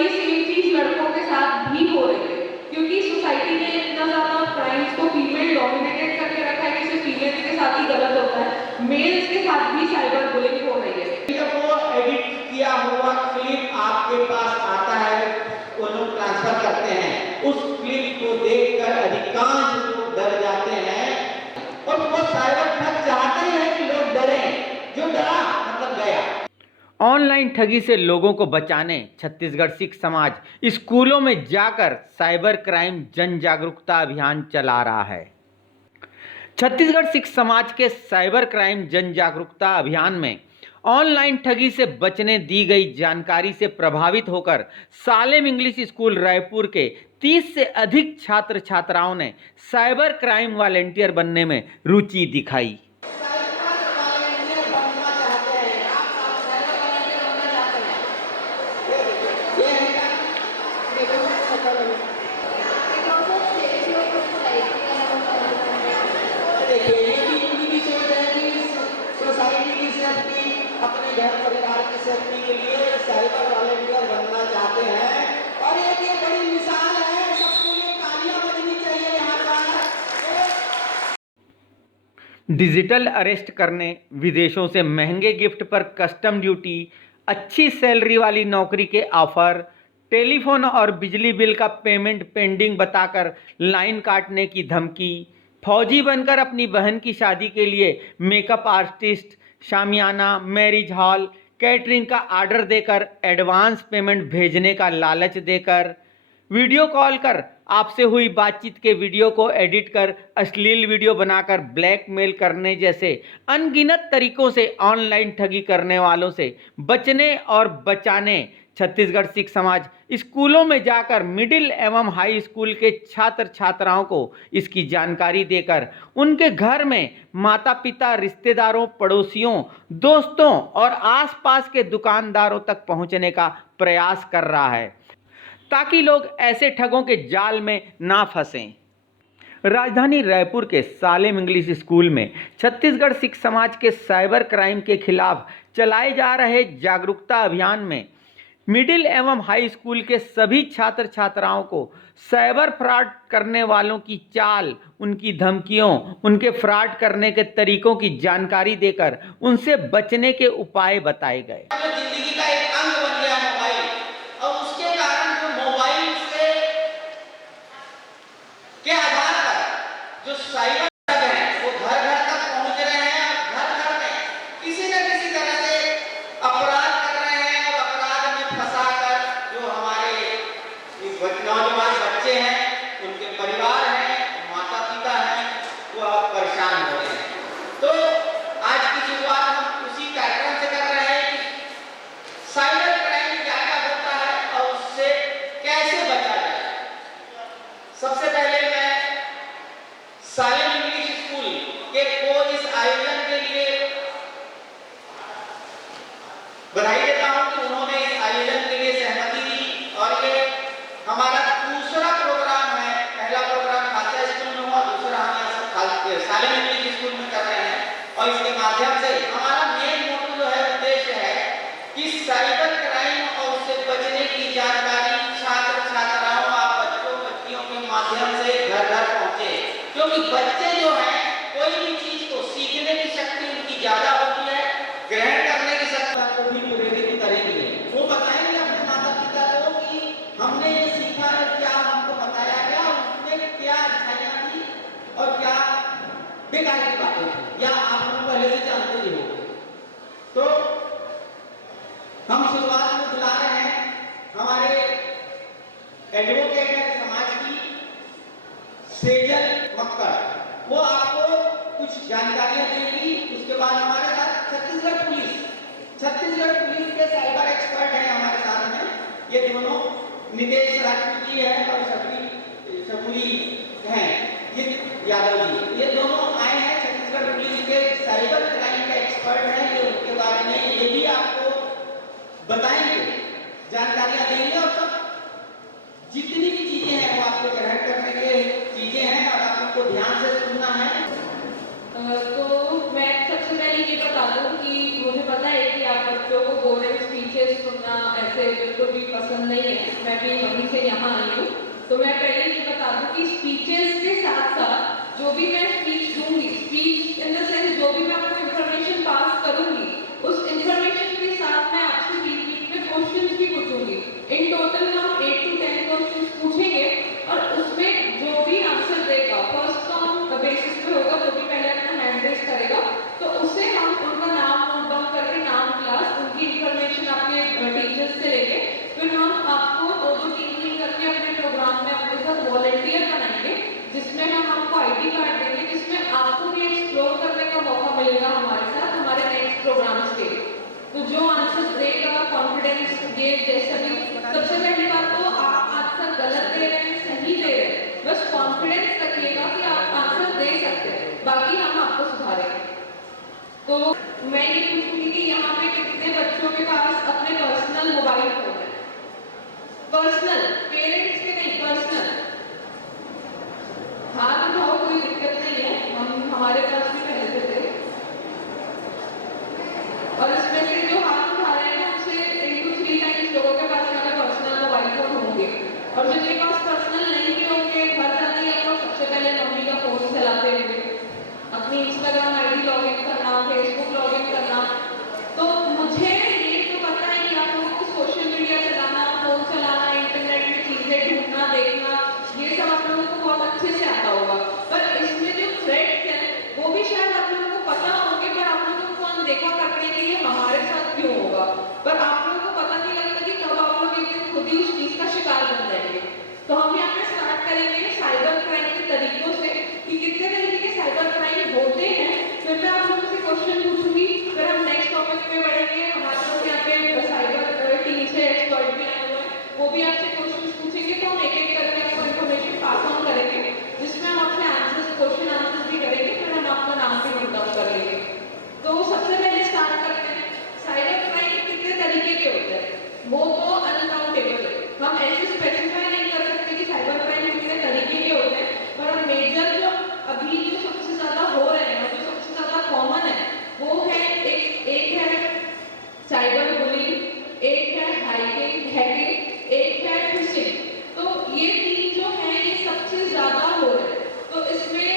वही सेम चीज लड़कों के साथ भी हो रही है, क्योंकि सोसाइटी ने इतना ज्यादा क्राइम्स को फीमेल डोमिनेटेड करके रखा है कि सिर्फ फीमेल्स के साथ ही गलत होता है, मेल्स के साथ भी साइबर बुलिंग हो रही है। जब वो एडिट किया हुआ क्लिप आपके पास आता है, वो लोग ट्रांसफर करते हैं, उस क्लिप को देखकर अधिकांश लोग डर जाते हैं और वो साइबर ठग चाहते हैं कि लोग डरें। जो डरा मतलब गया। ऑनलाइन ठगी से लोगों को बचाने छत्तीसगढ़ सिख समाज स्कूलों में जाकर साइबर क्राइम जन जागरूकता अभियान चला रहा है। छत्तीसगढ़ सिख समाज के साइबर क्राइम जन जागरूकता अभियान में ऑनलाइन ठगी से बचने दी गई जानकारी से प्रभावित होकर सालेम इंग्लिश स्कूल रायपुर के 30 से अधिक छात्र छात्राओं ने साइबर क्राइम वॉलेंटियर बनने में रुचि दिखाई। अपने घर परिवार की सेफ्टी के लिए साइबर वॉलंटियर बनना चाहते हैं और ये बड़ी मिसाल है। सबके लिए तालियां बजनी चाहिए यहाँ पर। डिजिटल अरेस्ट करने, विदेशों से महंगे गिफ्ट पर कस्टम ड्यूटी, अच्छी सैलरी वाली नौकरी के ऑफर, टेलीफोन और बिजली बिल का पेमेंट पेंडिंग बताकर लाइन काटने की धमकी, फौजी बनकर अपनी बहन की शादी के लिए मेकअप आर्टिस्ट, शामियाना, मैरिज हॉल, कैटरिंग का ऑर्डर देकर एडवांस पेमेंट भेजने का लालच देकर, वीडियो कॉल कर आपसे हुई बातचीत के वीडियो को एडिट कर अश्लील वीडियो बनाकर ब्लैकमेल करने जैसे अनगिनत तरीकों से ऑनलाइन ठगी करने वालों से बचने और बचाने छत्तीसगढ़ सिख समाज स्कूलों में जाकर मिडिल एवं हाई स्कूल के छात्र छात्राओं को इसकी जानकारी देकर उनके घर में माता पिता, रिश्तेदारों, पड़ोसियों, दोस्तों और आसपास के दुकानदारों तक पहुंचने का प्रयास कर रहा है ताकि लोग ऐसे ठगों के जाल में ना फंसें। राजधानी रायपुर के सालेम इंग्लिश स्कूल में छत्तीसगढ़ सिख समाज के साइबर क्राइम के खिलाफ चलाए जा रहे जागरूकता अभियान में मिडिल एवं हाई स्कूल के सभी छात्र छात्राओं को साइबर फ्रॉड करने वालों की चाल, उनकी धमकियों, उनके फ्रॉड करने के तरीकों की जानकारी देकर उनसे बचने के उपाय बताए गए। जिंदगी का एक अंग बन गया मोबाइल, और उसके कारण जो मोबाइल से के आधार पर जो साइबर ठग हैं वो घर घर तक पहुंच रहे हैं और घर घर में किसी न किसी तरह से अपराध कर रहे हैं और अपराध में फंसाकर जो हमारे नौजवान बच्चे हैं, उनके परिवार हैं, माता पिता हैं, वो अब परेशान हो रहे हैं। तो आज की शुरुआत हम उसी कार्यक्रम से कर रहे हैं कि साइबर क्राइम क्या क्या होता है और उससे कैसे बचा जाए। सबसे पहले मैं सालेम इंग्लिश स्कूल के को इस आयोजन के लिए बधाई देता हूं कि उन्होंने इस आयोजन के लिए सहमति दी और ये हमारा दूसरा प्रोग्राम है। पहला प्रोग्राम खालसा स्कूल में हुआ, दूसरा हम सालेम इंग्लिश स्कूल में कर रहे हैं और इसके माध्यम से हमारा मेन मोटो जो है, उद्देश्य है कि साइबर क्राइम और उससे बचने की जानकारी छात्र छात्राओं और बच्चों बच्चियों के माध्यम से घर घर पहुंचे, क्योंकि बच्चे जो हैं कोई भी चीज को सीखने की शक्ति उनकी ज्यादा होती है, ग्रहण करने की शक्ति को भी प्रेरित करेंगे। वो बताएंगे अपने माता पिता को कि हमने ये सीखा है, क्या हमको बताया गया, उसमें क्या अच्छाइयां थी और क्या बेकार की बातें थी, या आप लोग पहले से जानते ही हो। तो हम शुरुआत में बुला रहे हैं हमारे एडवोकेट है समाज की सेजल मक्कर, वो आपको कुछ जानकारियां देंगी। उसके बाद हमारे साथ छत्तीसगढ़ पुलिस के साइबर एक्सपर्ट हैं हमारे साथ में। ये दोनों नितेश राजपूत जी हैं और शकुरी हैं, ये यादव जी, ये दोनों आए हैं छत्तीसगढ़ पुलिस के साइबर क्राइम के एक्सपर्ट हैं। ये उनके बारे में ये भी आपको बताएंगे, जानकारियां देंगे और सब जितनी भी चीजें हैं वो आपको ग्रहण करने के चीजें हैं और आपको ध्यान से सुनना है। तो मैं सबसे पहले ये बता दूं कि मुझे पता है कि आप बच्चों को बोर्ड स्पीचेस सुनना, ऐसे मुझे बिल्कुल भी पसंद नहीं है, मैं भी वहीं से यहाँ आई हूँ। तो मैं पहले ये बता दूँ कि स्पीचेस के साथ साथ जो भी मैं स्पीच दूंगी, स्पीच इन द सेंस जो भी मैं आपको इन्फॉर्मेशन पास करूंगी, उस इन्फॉर्मेशन के साथ मैं आपसे बीच बीच में क्वेश्चंस भी पूछूंगी। इन टोटल हम 8 to 10 क्वेश्चंस पूछेंगे और उसमें जो भी आंसर देगा फर्स्ट कम बेसिस पे होगा, जो भी पहले अपना हैंड रेज करेगा तो उससे हम उनका नाम नोट डाउन करके, नाम, क्लास, उनकी इन्फॉर्मेशन आपके टीचर्स से लेके फिर हम आपको 2-2-3 करके अपने प्रोग्राम में अपने साथ वॉलंटियर बनाएंगे, जिसमें हम आपको आईडी कार्ड देंगे, जिसमें आपको भी एक्सप्लोर करने का मौका मिलेगा हमारे साथ हमारे नेक्स्ट प्रोग्राम्स के। तो जो आंसर देगा कॉन्फिडेंस ये जैसा भी, सबसे पहली बात तो आप आंसर गलत दे रहे हैं, सही दे रहे हैं, बस कॉन्फिडेंस रखिएगा कि आप आंसर दे सकते हैं, बाकी हम आपको सुधारेंगे। तो मैं ये पूछूंगी कि यहाँ पे कितने बच्चों के पास अपने पर्सनल मोबाइल फोन है? पर्सनल, पेरेंट्स के नहीं, पर्सनल। हाथ उठाओ, कोई दिक्कत नहीं है, हम हमारे पास भी पहले थे। और इसमें से जो हाथ उठा रहे हैं उससे 1 to 3 टाइम्स लोगों के पास यहाँ पे पर्सनल मोबाइल फोन होंगे, और जिनके पास पर्सनल नहीं भी होंगे, घर जाते ही आप सबसे पहले मम्मी का फोन चलाते होंगे, अपनी इंस्टाग्राम आईडी लॉगिन करना, फेसबुक लॉगिन करना। तो मुझे ये तो पता है कि आप लोगों को सोशल मीडिया चलाना, फोन चलाना, इंटरनेट में चीजें ढूंढना, देखना, ये सब आप लोगों को बहुत अच्छे से आता होगा, पर इसमें जो थ्रेट्स हैं वो भी शायद आप लोगों को पता होंगे, पर आप लोगों को अनदेखा करने के लिए हमारे साथ क्यों होगा, पर आप लोगों को पता नहीं लगता कि कब आप लोग एक दिन खुद ही उस चीज का शिकार बन जाएंगे। तो हम यहाँ पे स्टार्ट करेंगे साइबर क्राइम के तरीकों से कि कितने तरीके के साइबर क्राइम होते हैं, फिर मैं आप लोगों से क्वेश्चन पूछूंगी, फिर हम नेक्स्ट टॉपिक पे बढ़ेंगे। हमारे पास यहाँ पे साइबर टीम से एक्सपर्ट भी आए हुए हैं, वो भी आपसे क्वेश्चन पूछेंगे, तो हम एक एक करके आपको इन्फॉर्मेशन पास ऑन करेंगे, जिसमें हम आपसे आंसर्स, क्वेश्चन आंसर्स भी करेंगे, फिर हम आपका नाम भी नोट डाउन कर लेंगे। तो सबसे पहले स्टार्ट करते हैं, साइबर क्राइम कितने तरीके के होते हैं? वो तो अनकाउंटेबल है, हम ऐसे स्पेसिफाई नहीं कर सकते कि साइबर क्राइम कितने तरीके के होते हैं, पर मेजर जो अभी जो सबसे ज्यादा हो रहे हैं और जो सबसे ज्यादा कॉमन है वो है एक है साइबर बुलिंग, एक है हैकिंग, एक है फिशिंग। तो ये 3 जो है ये सबसे ज्यादा हो रहे हैं। तो इसमें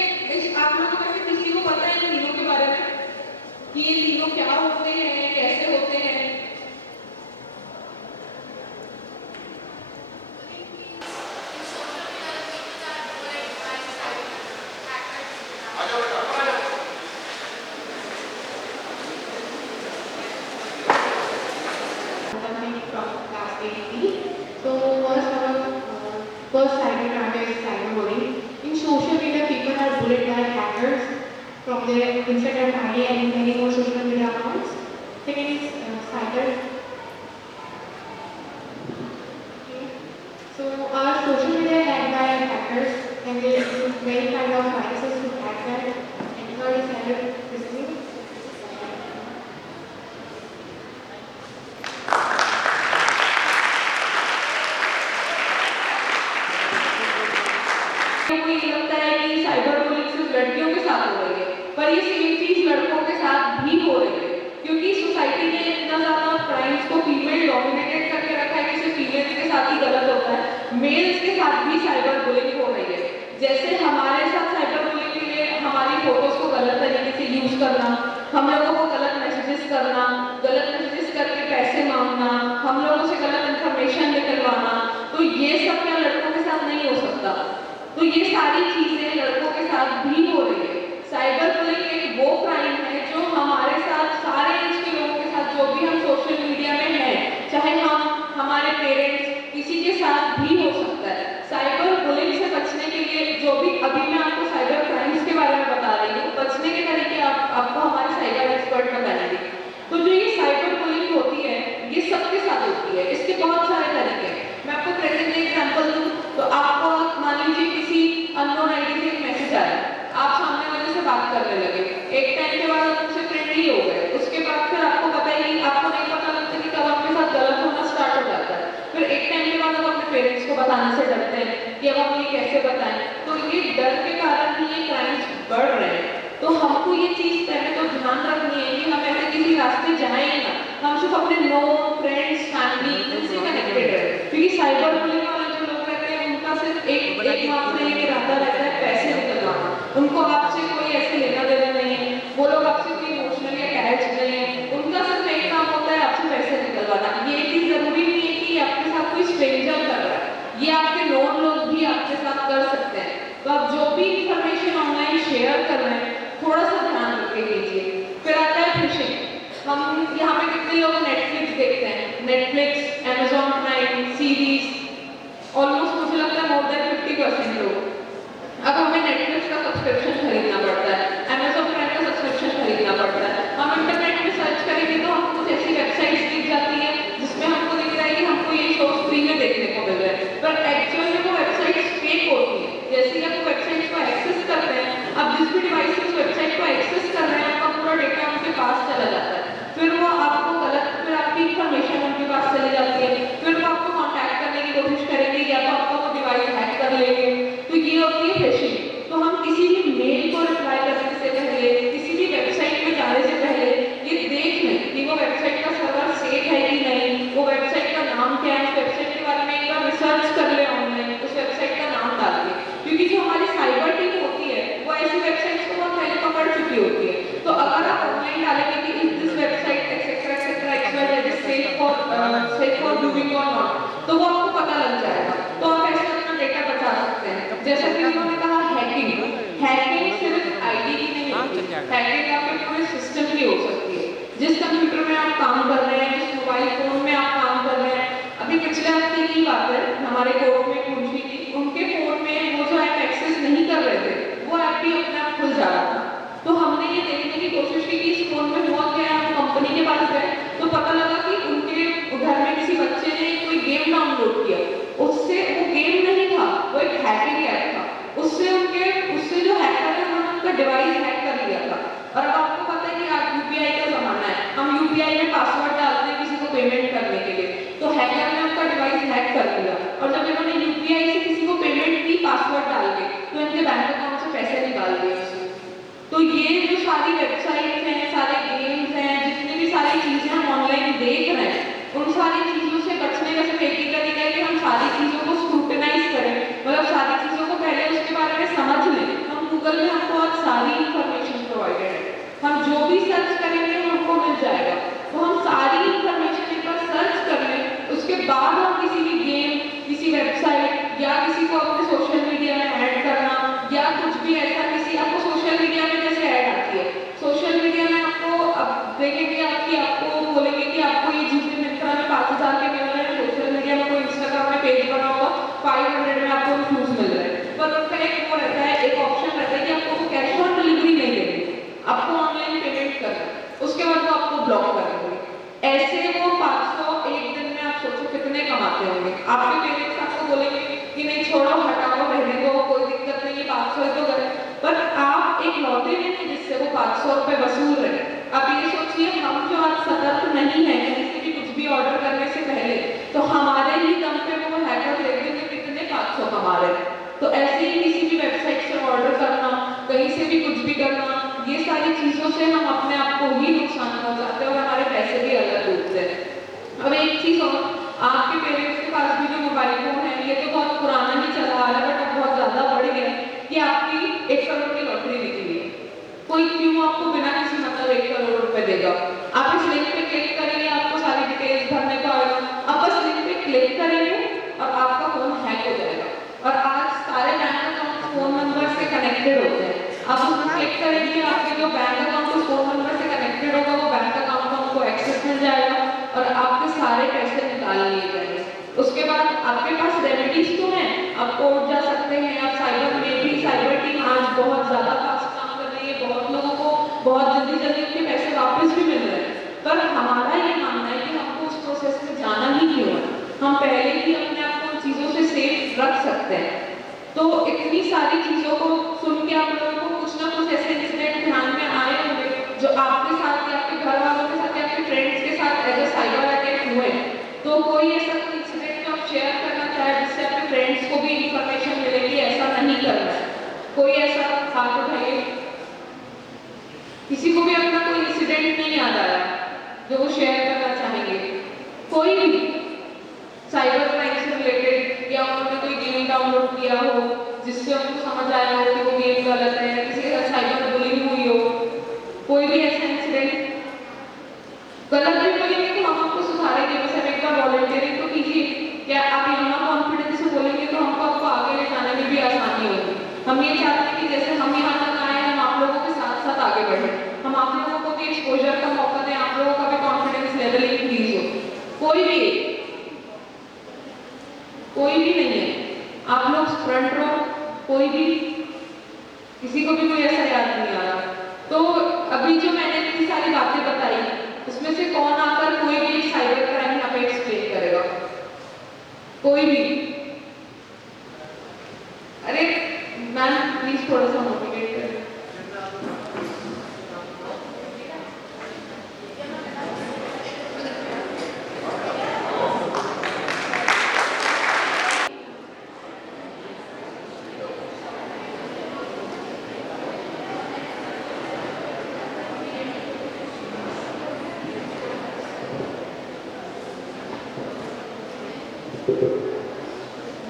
आप लोगों में से किसी को पता है इन तीनों के बारे में कि ये तीनों क्या होते हैं, कैसे होते हैं? First cyber crime is cyberbullying. In social media, people are bullied by hackers from their Instagram ID and many more social media accounts. Second is cyber. Okay. So our social media is hacked by hackers, and there is many kind of viruses to hack that. And third is cyber phishing. को ये लगता है कि cyber bullying सिर्फ लड़कियों के साथ हो रही है, पर ये सेम चीज लड़कों के साथ भी हो रही है, क्योंकि सोसाइटी ने इतना ज्यादा क्राइम्स को फीमेल डोमिनेटेड करके रखा है कि सिर्फ फीमेल्स के साथ ही गलत होता है, मेल्स के साथ भी साइबर बुलिंग हो रही है। जैसे हमारे साथ साइबर बुलिंग के लिए हमारी फोटोज को गलत तरीके से यूज करना, हम लोगों को गलत मैसेजेस करना, गलत मैसेजेस करके पैसे मांगना, हम लोगों से गलत इन्फॉर्मेशन निकलवाना, तो ये सब क्या लड़कों के साथ नहीं हो सकता? तो ये सारी चीजें लड़कों के साथ भी हो रही है। साइबर बुलिंग एक वो क्राइम है जो हमारे साथ, सारे एज के लोगों के साथ, जो भी हम सोशल मीडिया में हैं, चाहे हम, हमारे पेरेंट्स, किसी के साथ भी हो सकता है। साइबर बुलिंग से बचने के लिए जो भी अभी मैं आपको साइबर क्राइम्स के बारे में बता रही हूँ, बचने के तरीके आपको हमारे साइबर एक्सपर्ट बताएंगे। तो जो ये साइबर बुलिंग होती है ये सबके साथ होती है, इसके बहुत सारे तरीके हैं। मैं आपको प्रेजेंट एग्जांपल दूं तो आपको मान लीजिए किसी अननोन आईडी से एक मैसेज आया, आप सामने वाले से बात करने लगे, एक टाइम के बाद आप उनसे फ्रेंडली हो गए, उसके बाद फिर आपको पता ही नहीं, आपको नहीं पता लगता कि कब आपके साथ गलत होना स्टार्ट हो जाता है, फिर एक टाइम के बाद आप अपने पेरेंट्स को बताने से डरते हैं कि अब हम ये कैसे बताएं। तो ये डर के कारण ही ये क्राइम्स बढ़ रहे हैं। तो हमको ये चीज पहले तो ध्यान रखनी है कि हम ऐसे किसी रास्ते जाएं ही ना, हम सिर्फ अपने नोन फ्रेंड्स फैमिली इनसे कनेक्टेड रहे, क्योंकि साइबर बुलिंग वाले जो लोग रहते हैं उनका सिर्फ एक मात्र एक इरादा रहता है पैसे निकलवाना। उनको आपसे कोई ऐसे लेना देना नहीं है, वो लोग आपसे कोई इमोशनली अटैच नहीं है, उनका सिर्फ एक काम होता है आपसे पैसे निकलवाना। ये चीज जरूरी नहीं है कि आपके साथ कोई स्ट्रेंजर कर रहा है, ये आपके नोन लोग भी आपके साथ कर सकते हैं। तो आप जो भी इंफॉर्मेशन ऑनलाइन शेयर कर रहे हैं थोड़ा सा ध्यान रख के कीजिए। फिर आता है फिशिंग। हम यहाँ पे कितने लोग नेटफ्लिक्स देखते हैं, Netflix, Amazon prime, series, almost मुझे लगता है मोर देन 50% लोग। अब हमें नेटफ्लिक्स का सब्सक्रिप्शन खरीदना पड़ता है, अमेजॉन प्राइम का सब्सक्रिप्शन खरीदना पड़ता है। हम इंटरनेट में सर्च करेंगे तो हमको कुछ ऐसी वेबसाइट्स दिख जाती है जिसमें हमको दिख रहा है कि हमको ये शोज फ्री में देखने को मिल रहा है, पर एक्चुअल में वो वेबसाइट्स फेक होती है। जैसे ही आप वेबसाइट को एक्सेस करते हैं, आप जिस भी डिवाइस से उस वेबसाइट को एक्सेस कर रहे हैं आपका पूरा डेटा उनके पास चला जाता है, फिर वो आपको गलत, फिर आपकी इंफॉर्मेशन उनके पास चली जाती है, फिर वो आपको कॉन्टैक्ट करने की कोशिश करेंगे या तो आपका वो डिवाइस हैक कर लेंगे। तो ये होती है फिशिंग। तो हम किसी भी मेल को रिप्लाई करने से पहले, किसी भी वेबसाइट में जाने से पहले ये देख लें कि वो वेबसाइट का सर्वर सेफ है कि नहीं, वो वेबसाइट का नाम क्या है, उस वेबसाइट के बारे में एक बार रिसर्च कर ले ऑनलाइन, उस वेबसाइट का नाम डाल के, क्योंकि जो हमारी साइबर टीम होती है वो ऐसी वेबसाइट्स को बहुत पहले पकड़ चुकी होती है। तो अगर आप ऑनलाइन डालेंगे कि इस this website etcetera etcetera XYZ is safe for viewing और नॉट, तो वो आपको पता लग जाएगा। तो आप ऐसे अपना डेटा बचा सकते हैं। जैसा कि उन्होंने कहा हैकिंग सिर्फ आईडी की नहीं होती, हैकिंग आपके पूरे सिस्टम की हो सकती है। जिस कंप्यूटर में आप काम कर रहे हैं, जिस मोबाइल फोन में आप काम कर रहे हैं, अभी पिछले हफ्ते की बात है, हमारे कोर्ट में पूछी थी, उनके फोन में वो जो ऐप एक्सेस नहीं कर रहे थे वो ऐप भी अपने आप खुल जा रहा था। तो हमने ये देखने की कोशिश की कि इस फोन में हुआ क्या है। हम कंपनी के पास गए तो पता लगा कि उनके घर में किसी बच्चे ने कोई गेम डाउनलोड किया, उससे वो गेम नहीं था, वो एक हैकिंग ऐप था, उससे जो हैकर है उन्होंने उनका डिवाइस हैक कर लिया था। और अब आपको पता है कि आज यूपीआई का जमाना है, हम यूपीआई में पासवर्ड डालते हैं किसी को पेमेंट करने के लिए, तो हैकर ने उनका डिवाइस हैक कर लिया और जब इन्होंने यूपीआई से किसी को पेमेंट की पासवर्ड डाल के, तो इनके बैंक अकाउंट से पैसे निकाल दिए उसने। तो ये जो सारी वेबसाइट्स हैं, सारे गेम्स हैं, जितनी भी सारी चीजें हम ऑनलाइन देख रहे हैं, उन सारी चीजों से बचने का सिर्फ एक ही तरीका है कि हम सारी चीजों को स्क्रूटनाइज करें, मतलब सारी चीजों को पहले उसके बारे में समझ लें। हम गूगल में हमको आज सारी इंफॉर्मेशन प्रोवाइडेड है, हम जो भी सर्च करेंगे हमको मिल जाएगा। तो हम सारी इंफॉर्मेशन एक बार सर्च कर लें, उसके बाद हम किसी भी गेम, किसी वेबसाइट या किसी को अपने सोशल मीडिया में ऐड करना या कुछ भी ऐसा, किसी आपको सोशल मीडिया में जैसे ऐड आती है, सोशल मीडिया में आपको अब देखेंगे आपको बोलेंगे कि आपको ये जीपी मिंत्रा में 5000 के मिल रहे हैं, सोशल मीडिया में कोई इंस्टाग्राम में पेज बना होगा 500 में आपको व्यूज मिल रहे हैं, पर उनका एक वो रहता है, एक ऑप्शन रहता है कि आपको वो कैश ऑन डिलीवरी नहीं देंगे, आपको ऑनलाइन पेमेंट करना, उसके बाद वो आपको ब्लॉक कर देंगे। ऐसे वो 500 एक दिन में आप सोचो कितने कमाते होंगे। आपके पेरेंट्स आपको बोलेंगे कि नहीं छोड़ो, हटाओ, रहने दो, कोई दिक्कत नहीं है, 500 तो गए, पर आप एक लौटे नहीं जिससे वो 500 रुपए वसूल रहे। अब ये सोचिए, हम जो आज सतर्क नहीं है कहीं से भी कुछ भी ऑर्डर करने से पहले, तो हमारे ही दम पे वो हैकर देख देंगे कितने 500 कमा रहे हैं। तो ऐसे ही किसी भी वेबसाइट से ऑर्डर करना, कहीं से भी कुछ भी करना, ये सारी चीजों से हम अपने आप को ही नुकसान पहुंचाते हैं और हमारे पैसे भी अलग डूबते हैं। अब एक चीज और, आपके पेरेंट्स के पास भी जो मोबाइल फोन है, ये तो बहुत पुराना ही चला आ रहा है, बट अब बहुत ज्यादा बढ़ गया कि आपकी 1 करोड़ की लॉटरी निकली है, कोई क्यों आपको बिना किसी मतलब 1 करोड़ रुपए देगा। आप इस लिंक पे क्लिक करेंगे, आपको सारी डिटेल्स भरने को आएगा, आप बस लिंक पे क्लिक करेंगे और आपका फोन हैक हो जाएगा। और आज सारे बैंक अकाउंट फोन नंबर से कनेक्टेड होते हैं, आप उसमें क्लिक करेंगे, आपके जो बैंक अकाउंट उस फोन नंबर से कनेक्टेड होगा, वो बैंक अकाउंट को आपको एक्सेस मिल जाएगा और आपके सारे पैसे निकाल लिए जाएंगे। उसके बाद आपके पास रेमेडीज तो हैं, आप कोर्ट जा सकते हैं, आप साइबर में भी, साइबर टीम आज बहुत ज्यादा फास्ट काम कर रही है, बहुत लोगों को बहुत जल्दी उनके पैसे वापस भी मिल रहे हैं। पर हमारा ये मानना है कि हमको उस प्रोसेस में जाना ही क्यों है, हम पहले ही अपने आप को चीजों से सेफ रख सकते हैं। तो इतनी सारी चीजों को सुन के आप लोगों को कुछ ना कुछ ऐसे इंसिडेंट ध्यान में आए होंगे जो आपके साथ या आपके घर वालों के साथ या आपके फ्रेंड्स के साथ एज अ साइबर अटैक हुए। तो कोई ऐसा कोई इंसिडेंट जो आप शेयर करना चाहे जिससे आपके फ्रेंड्स को भी इंफॉर्मेशन मिले कि ऐसा नहीं करना है, कोई ऐसा हाथ उठाइए। किसी को भी अपना कोई इंसिडेंट नहीं याद आ रहा, जो वो शेयर करना चाहेंगे, कोई भी साइबर क्राइम से रिलेटेड, या उन्होंने कोई गेम डाउनलोड किया हो जिससे उनको समझ आया हो कि वो गेम गलत है, किसी के साथ साइबर बुलिंग हुई हो, कोई भी ऐसा इंसिडेंट, गलत भी बोलेंगे तो हम आपको सुधारेंगे, बस हम एक बार वॉलंटियरिंग तो कीजिए। क्या आप यहाँ कॉन्फिडेंस से बोलेंगे तो हमको आपको आगे ले जाने में भी आसानी होगी। हम ये चाहते हैं कि जैसे हम यहाँ तक आए हैं, हम आप लोगों के साथ साथ आगे बढ़ें, हम आप लोगों को भी एक्सपोजर का मौका दें, आप लोगों का भी कॉन्फिडेंस लेवल इंक्रीज हो। कोई भी नहीं है, आप लोग फ्रंट रो, कोई भी, किसी को भी कोई ऐसा याद नहीं आ रहा। तो अभी जो मैंने इतनी सारी बातें बताई, उसमें से कौन आकर कोई भी साइबर क्राइम यहाँ पे एक्सप्लेन करेगा? कोई भी? अरे मैम प्लीज थोड़ा सा मोटिवेट करें।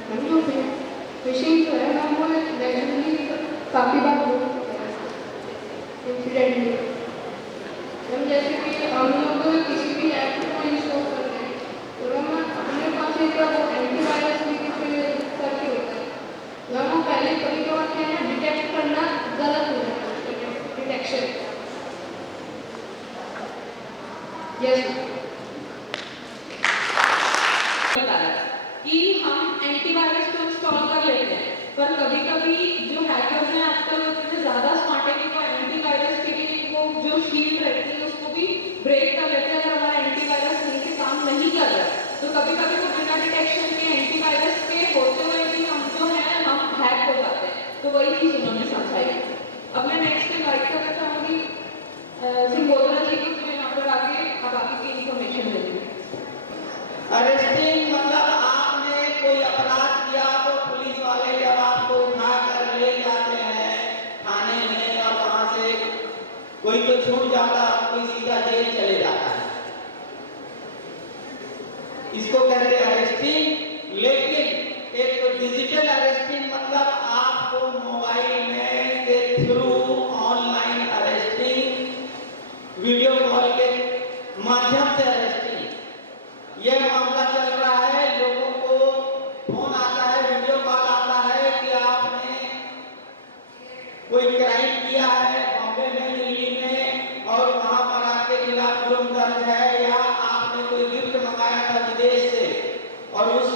हम जो फिशिंग जो है हम वो नेचुरली काफ़ी बार हो इंसिडेंटली, हम जैसे कि हम लोग किसी भी ऐप को इंस्टॉल करते हैं तो हम अपने पास एक वो एंटीवायरस भी करके होता है, तो हम पहले कभी कभार क्या है डिटेक्ट करना गलत हो जाता है, डिटेक्शन। यस बताया कि हम एंटीवायरस को इंस्टॉल कर लेते हैं, पर कभी कभी जो हैकर्स हैं आजकल इतने ज़्यादा स्मार्ट है कि वो एंटीवायरस के लिए वो जो शील्ड रहती है उसको भी ब्रेक कर लेते हैं अगर हमारा एंटीवायरस सही से काम नहीं कर रहा है। तो कभी कभी वो बिना डिटेक्शन के एंटीवायरस के होते हुए भी हम जो है हम हैक हो जाते हैं। तो वही चीज़ उन्होंने समझाई। अब मैं नेक्स्ट इनवाइट करना चाहूँगी सिंगोदरा जी को, जो यहाँ पर आके अब आपकी इन्फॉर्मेशन देंगे। अरेस्टिंग मतलब आपने कोई अपराध किया तो पुलिस वाले जब आपको उठाकर ले जाते हैं थाने में और वहां से कोई तो छूट जाता, कोई सीधा जेल चले जाता है, इसको कहते हैं अरेस्टिंग। लेकिन एक तो डिजिटल अरेस्टिंग मतलब आपको मोबाइल में के through online arresting, video call के माध्यम से अरेस्टिंग, यह मामला चल रहा है। लोगों को फोन आता है, वीडियो कॉल आता है कि आपने कोई क्राइम किया है बॉम्बे में, दिल्ली में, और वहां पर आपके खिलाफ जुर्म दर्ज है, या आपने कोई गिफ्ट मंगाया था विदेश से और उस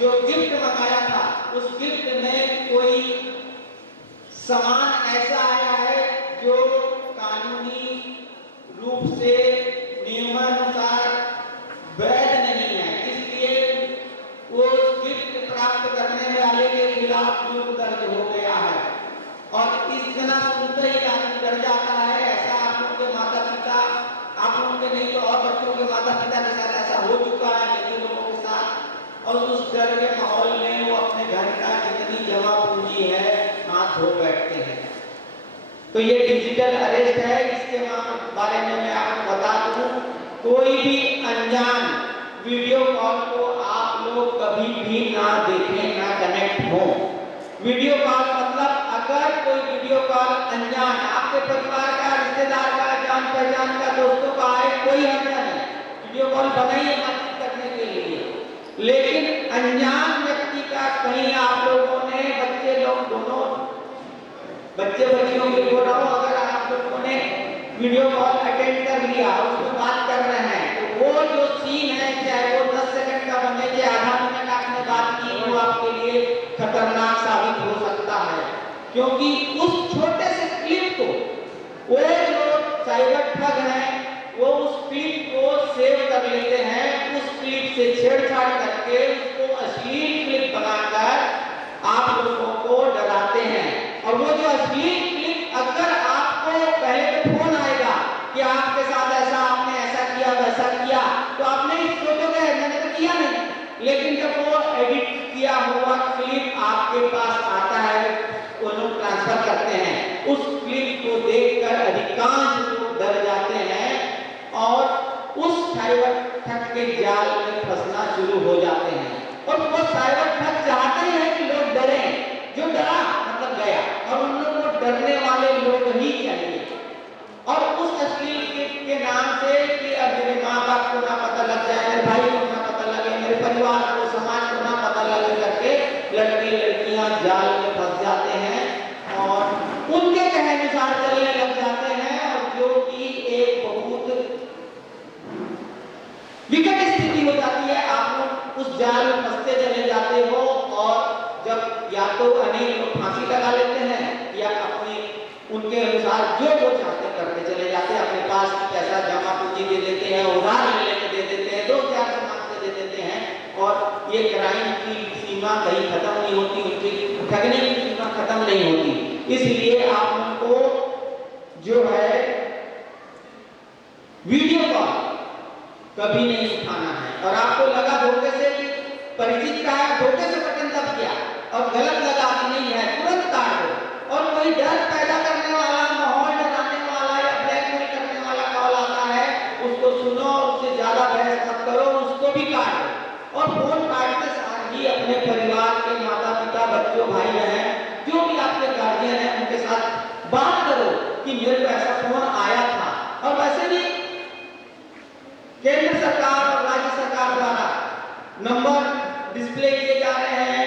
जो गिफ्ट मंगाया था उस गिफ्ट में कोई सामान ऐसा आया है जो कानूनी रूप से नियमानुसार वैध नहीं है, इसलिए वो गिफ्ट प्राप्त करने वाले के खिलाफ जुर्म दर्ज हो गया है। और इतना सुनते ही आदमी डर जाता है। ऐसा आप लोगों के माता पिता, आप लोगों के नहीं तो और बच्चों के माता पिता के साथ ऐसा हो चुका है कई लोगों के साथ, और उस डर के माहौल में वो अपने घर का जितनी जमा पूंजी है हाथ धो बैठते हैं। तो ये डिजिटल अरेस्ट है। इसके बारे में मैं आपको बता दूं, कोई भी अनजान वीडियो कॉल को आप लोग कभी भी ना देखें, ना कनेक्ट हो। वीडियो कॉल मतलब अगर कोई वीडियो कॉल अनजान आपके परिवार का, रिश्तेदार का, जान पहचान का, दोस्तों का आए, कोई हर्ज नहीं, वीडियो कॉल बनाइए बातचीत करने के लिए। लेकिन अनजान व्यक्ति का कहीं आप लोगों ने, बच्चे लोग दोनों, बच्चे बच्चियों के बोल रहा हूँ, अगर आप लोगों ने वीडियो कॉल अटेंड कर लिया, उसमें बात कर रहे हैं, तो वो जो सीन है, चाहे वो 10 सेकंड का बने, चाहे आधा मिनट आपने बात की, वो आपके लिए खतरनाक साबित हो सकता है। क्योंकि उस छोटे से क्लिप को वो जो साइबर ठग हैं वो उस क्लिप को सेव कर लेते हैं, उस क्लिप से छेड़छाड़ करके उसको अश्लील क्लिप बनाकर आप लोगों को डराते हैं। और वो जो अश्लील क्लिप, अगर आपको पहले तो फोन आएगा कि आपके साथ ऐसा, आपने ऐसा किया, वैसा किया, तो आप नहीं सोचोगे मैंने तो किया नहीं। लेकिन जब वो एडिट किया हुआ क्लिप आपके पास आता है, वो लोग ट्रांसफर करते हैं, उस क्लिप को देखकर अधिकांश लोग डर जाते हैं और उस जाल में फंसना शुरू हो जाते हैं। और वो साइबर ठग चाहते हैं कि लोग डरें, जो डरा मतलब गया, और उन लोगों को डरने वाले लोग ही चाहिए। और उस अश्लील के नाम से कि अब मेरे माँ बाप को ना पता लग जाए, मेरे भाई को ना पता लगे, मेरे परिवार को, समाज को ना पता लगे करके लड़के लड़कियां जाल में फंस जाते हैं और उनके कहे अनुसार चलने लग जाते हैं, और जो कि एक बहुत विकट स्थिति हो जाती है। आप लोग उस जाल में फंसते चले जाते हो, और जब या तो अनेक लोग फांसी लगा लेते हैं या अपने उनके अनुसार जो वो चाहते करते चले जाते हैं। अपने पास पैसा जमा पूंजी दे देते हैं, उधार लेके दे देते हैं, 2,000 से मांगते दे देते हैं, और ये क्राइम की सीमा कहीं खत्म नहीं होती, उनकी ठगने की सीमा खत्म नहीं होती। इसलिए आप लोगों को जो है वीडियो कॉल कभी नहीं उठाना है। और आपको लगा धोखे से परिचित का है, धोखे से बटन दब किया और गलत लगा कि नहीं है, तुरंत काट दो। और कोई डर पैदा करने वाला, माहौल डराने वाला या ब्लैकमेल करने वाला कॉल आता है, उसको सुनो और उससे ज्यादा बहस मत करो, उसको भी काट दो। और फोन काटते साथ ही अपने परिवार के माता पिता, बच्चों, भाई बहन, जो भी आपके गार्जियन है, उनके साथ बात करो कि मेरे को ऐसा फोन आया था। और वैसे भी केंद्र सरकार और राज्य सरकार द्वारा नंबर डिस्प्ले किए जा रहे हैं,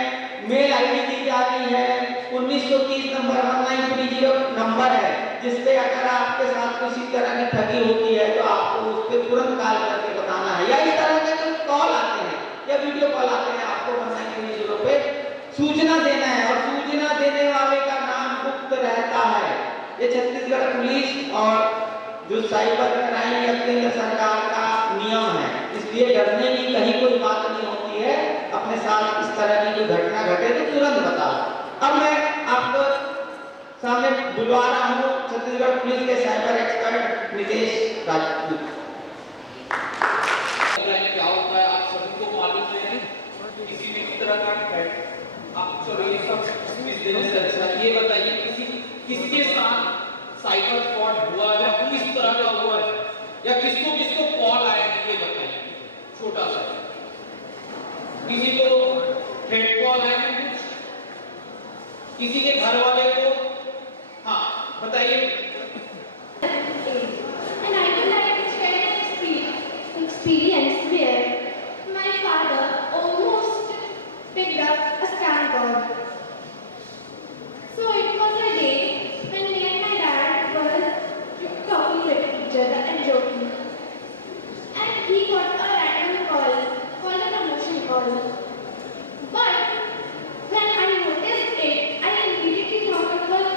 मेल आईडी दी जा रही है, 1930 नंबर 1930 नंबर है, जिसपे अगर आपके साथ किसी तरह की ठगी होती है तो आपको उस पर तुरंत कॉल करके बताना है। या इस तरह के जो कॉल आते हैं या वीडियो कॉल आते हैं, आपको 1930 पे सूचना देना है, और सूचना देने वाले का नाम गुप्त रहता है। ये छत्तीसगढ़ पुलिस और जो साइबर क्राइम या केंद्र सरकार का नियम है, इसलिए डरने की कहीं कोई बात नहीं होती है। अपने साथ इस तरह की कोई घटना घटे तो तुरंत बताओ। अब मैं आपको सामने बुलवा रहा हूँ छत्तीसगढ़ पुलिस के साइबर एक्सपर्ट नितेश राजपूत। क्या होता है आप सभी को मालूम है, किसी भी तरह का थ्रेट आप चलो ये सब स्पीच देने से अच्छा ये बताइए किसके साथ साइबर फ्रॉड हुआ है, किस तरह का हुआ है, या किसको किसको कॉल आया है, ये बताइए। छोटा सा किसी को थ्रेट कॉल आया है, किसी के घर वाले को, हाँ बताइए। And I would like to share an experience where my father almost picked up a scam call. So it was a day when me and my dad were talking with each other and joking. And he got a random call, called a promotion call. But when I noticed it, I immediately thought it was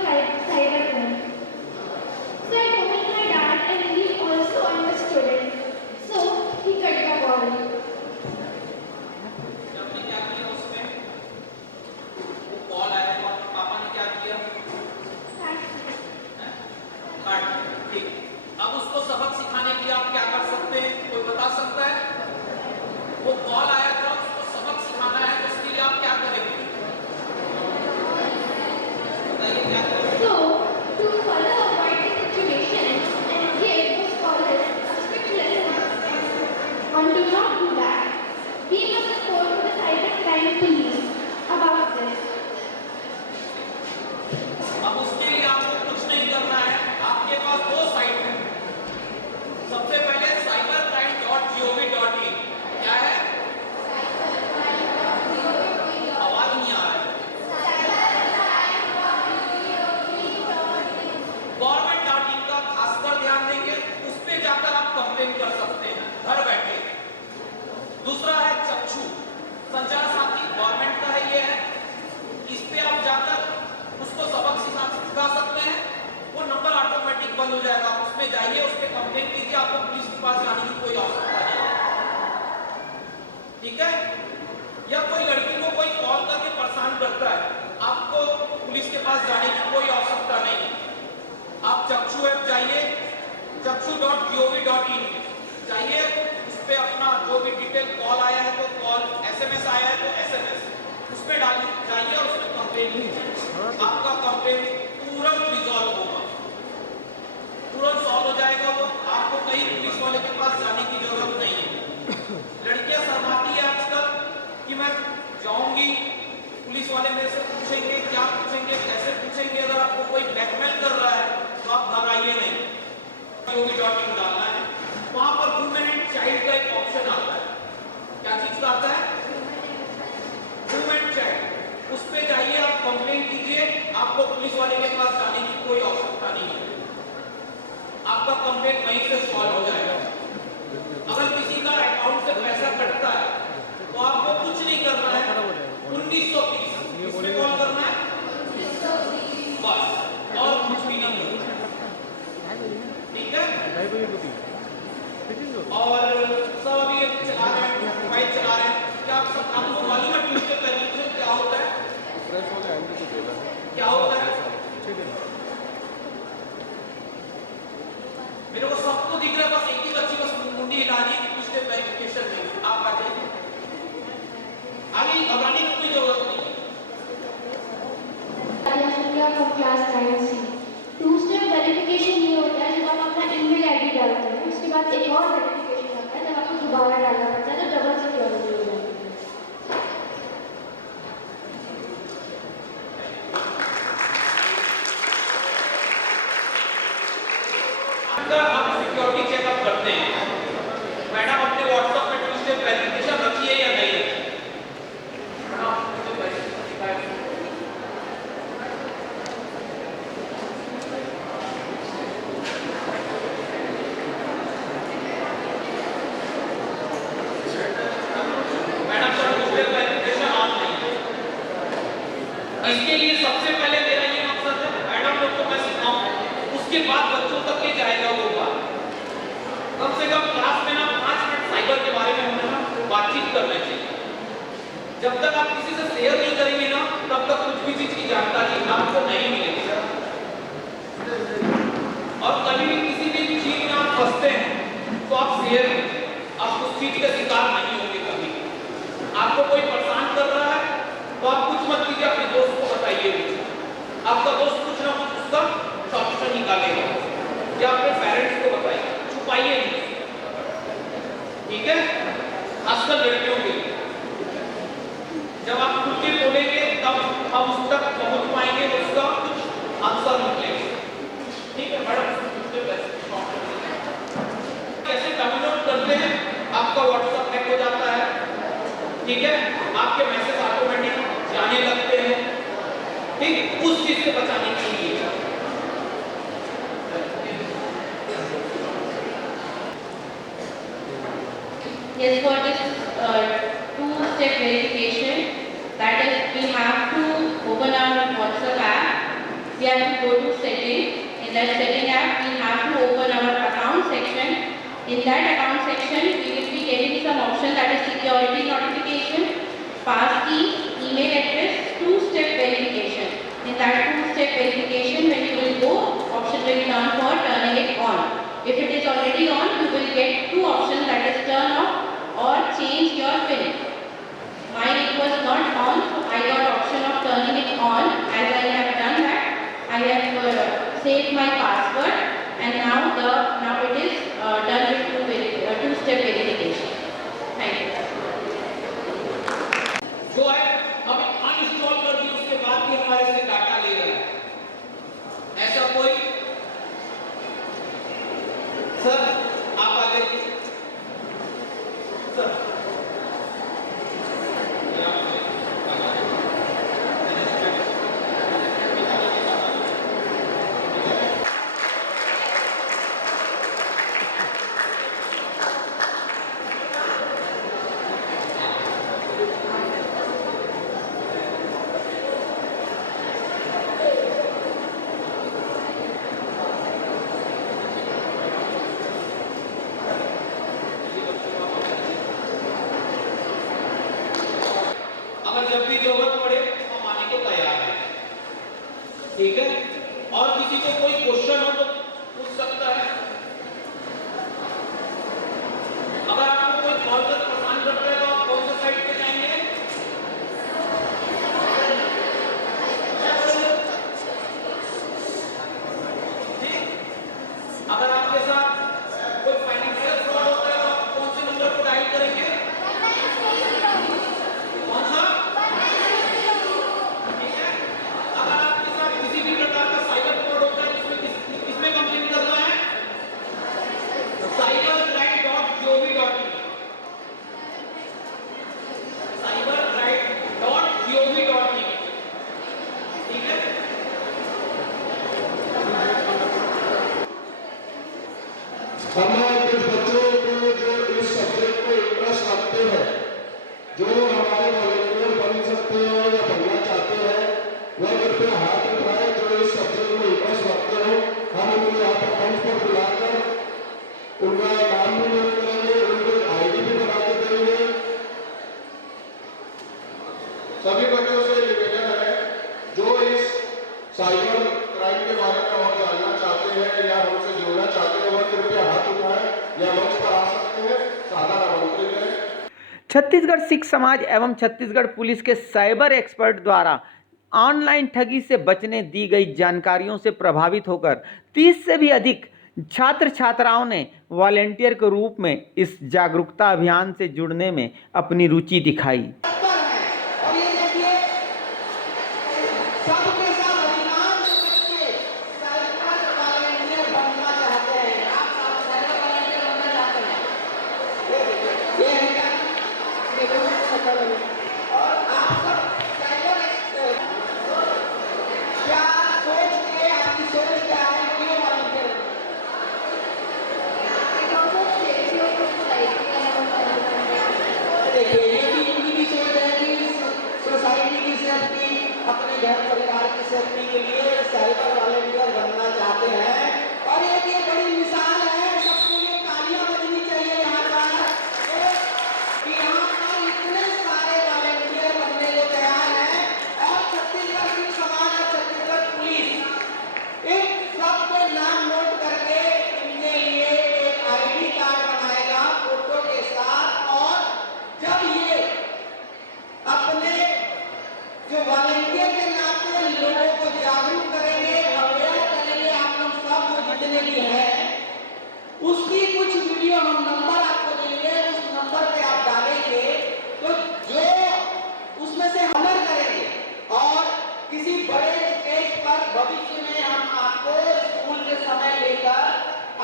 cybercrime. So I told my dad and he also understood it. So he cut the call. आपने क्या किया उसमें? वो call आया तो पापा ने क्या किया? काट। ठीक। अब उसको सबक सिखाने के लिए आप क्या कर सकते हैं? कोई बता सकता है? वो कॉल आया था, उसको सबक सिखाना है, तो उसके लिए आप क्या करेंगे? बताइए क्या करेंगे? So to further avoid the situation and give those callers a strict lesson on do not do that, we must report to the cybercrime police about this. अब उसके लिए आपको कुछ नहीं करना है, आपके पास दो साइट है। सबसे पहले cybercrime.gov.in क्या है? आवाज नहीं आ रही। गवर्नमेंट.in का खासकर ध्यान देंगे, उस पे जाकर आप कंप्लेन कर सकते हैं घर बैठे। दूसरा है चक्षु संचार साथी, गवर्नमेंट का है, ये है, इस पे आप जाकर उसको सबक सिखा सकते हैं। वो नंबर ऑटोमेटिक बंद हो जाएगा, आप उसमें जाइए, उस पे कंप्लेन कीजिए, आपको पुलिस के पास जाने की कोई आवश्यकता नहीं है। ठीक है? या कोई लड़की को कोई कॉल करके परेशान करता है, आपको पुलिस के पास जाने की कोई आवश्यकता नहीं है। आप चक्षु ऐप जाइए, चक्षु.gov.in जाइए, उस पे अपना जो भी डिटेल कॉल आया है तो कॉल, SMS आया है तो SMS, उस पे डालिए, जाइए और उस पे कंप्लेन कीजिए। आपका कंप्लेन तुरंत रिजॉल्व होगा, तुरंत सॉल्व हो जाएगा। वो आपको कहीं पुलिस वाले के पास जाने की जरूरत नहीं है। क्या होता है? मेरे को सबको दिख रहा है, बस एक ही बच्ची बस मुंडी हिला रही है कि कुछ देर वेरिफिकेशन नहीं। आप आ जाइए, आगे घबराने की कोई जरूरत नहीं। from class 9C. Two step verification ये होता है जब आप अपना ईमेल आईडी डालते हैं, उसके बाद एक और वेरिफिकेशन होता है जब आपको दोबारा डालना पड़ता है, तो डबल सिक्योरिटी हो जाती है। हम सिक्योरिटी चेकअप करते हैं, मैडम अपने व्हाट्सएप पे टू स्टेप वेरिफिकेशन रखी है या नहीं रखी? इसके लिए सबसे पहले मेरा ये मकसद है, मैडम लोग को मैं सिखाऊं, उसके बाद बच्चों तक ये जाएगा वो बात। कम से कम क्लास में ना 5 मिनट साइबर के बारे में हमें ना बातचीत करना चाहिए। जब तक आप किसी से शेयर नहीं करेंगे ना, तब तक कुछ भी चीज की जानकारी आपको नहीं मिलेगी। और कभी भी किसी भी चीज में आप फंसते हैं तो आप शेयर कीजिए, आप उस चीज का शिकार नहीं होंगे कभी। आपको कोई परेशान कर रहा है तो आप कुछ मत कीजिए, अपने दोस्त को बताइए। आपका दोस्त कुछ ना कुछ उसका सॉल्यूशन निकालेगा, या अपने पेरेंट्स को बताइए, छुपाइए नहीं, ठीक है? खासकर लड़कियों के लिए जब आप खुद के बोलेंगे तब हम उस तक पहुंच पाएंगे, उसका कुछ आंसर निकलेगा, ठीक है मैडम? कैसे डाउनलोड करते हैं? आपका व्हाट्सएप हैक हो जाता है, ठीक है? आपके मैसेज ऑटोमेटिक जाने लगते हैं, ठीक? उस चीज से बचाने के लिए Yes, for this two-step verification, that is, we have to open our WhatsApp app. We have to go to setting. In that setting app, we have to open our account section. In that account section, we will be getting some option, that is security notification, passkey, email address, two-step verification. In that two-step verification, when you will go, option will turn for turning it on. If it is already on, you will get two options, that is turn off or change your PIN. Mine it was not on, so I got option of turning it on. As I have done that, I have saved my password, and now it is done with two-step verification. Thank you. जो है हमें uninstall कर दिया, उसके बाद भी हमारे से डाटा ले रहा है, ऐसा कोई? सर आप आ गए सर। अगर जब भी जरूरत पड़े हम आने को तैयार हैं, ठीक है? और किसी को कोई क्वेश्चन हो तो पूछ सकता है। अगर आपको कोई कॉल कर परेशान करता है तो आप कौन सा साइट पे जाएंगे? ठीक? अगर आपके साथ कोई फाइनेंशियल फ्रॉड होता है तो आप कौन से नंबर को डायल करेंगे? कौन सा? ठीक है? अगर आपके साथ किसी भी प्रकार का साइबर फ्रॉड होता है, किसमें कंप्लेंट करना है? cybercrime.gov.in cybercrime.gov.in, ठीक है? हमें कुछ बच्चों को जो इस सब्जेक्ट में इंटरेस्ट रखते हैं, जो हमारे वॉलंटियर बन सकते हैं या बनना चाहते हैं, वह कृपया हाथ उठाए। जो इस सब्जेक्ट में इंटरेस्ट रखते हो, हम उनको यहाँ पर मंच पर बुलाकर उनका नाम भी नोट करेंगे, उनको आईडी भी बना के देंगे। सभी बच्चों से निवेदन है छत्तीसगढ़ सिख समाज एवं छत्तीसगढ़ पुलिस के साइबर एक्सपर्ट द्वारा ऑनलाइन ठगी से बचने दी गई जानकारियों से प्रभावित होकर 30 से भी अधिक छात्र छात्राओं ने वॉलेंटियर के रूप में इस जागरूकता अभियान से जुड़ने में अपनी रुचि दिखाई। और ये देखिए सबके सब अधिकांश बच्चे साइबर वॉलंटियर बनना चाहते हैं। आप सब साइबर वॉलंटियर बनना चाहते हैं? ये है क्या? देखो सफल हो। और आप सब साइबर क्या सोच के आपकी सोच क्या है? क्यों volunteer? Because of safety of the society and our देखिए ये भी इनकी भी सोच है कि सोसाइटी की सेफ्टी, अपने घर परिवार की सेफ्टी के लिए साइबर वॉलंटियर बनना चाहते हैं। और एक ये बड़ी मिसाल है, सबके लिए तालियां बजनी चाहिए यहाँ पर कि यहाँ पर इतने सारे वॉलंटियर बनने को तैयार हैं। और छत्तीसगढ़ सिख समाज और छत्तीसगढ़ पुलिस इन सबके नाम नोट करके इनके लिए एक आईडी कार्ड बनाएगा फोटो के साथ। और जब ये अपने जो वॉलंटियर के नाते लोगों को जागरूक करेंगे, अवेयर करेंगे, आप लोग सब जो जितने भी हैं उसकी कुछ वीडियो हम नंबर आपको देंगे, उस नंबर पे आप डालेंगे तो जो उसमें से हमर करेंगे और किसी बड़े स्टेज पर भविष्य में हम आपको स्कूल के समय लेकर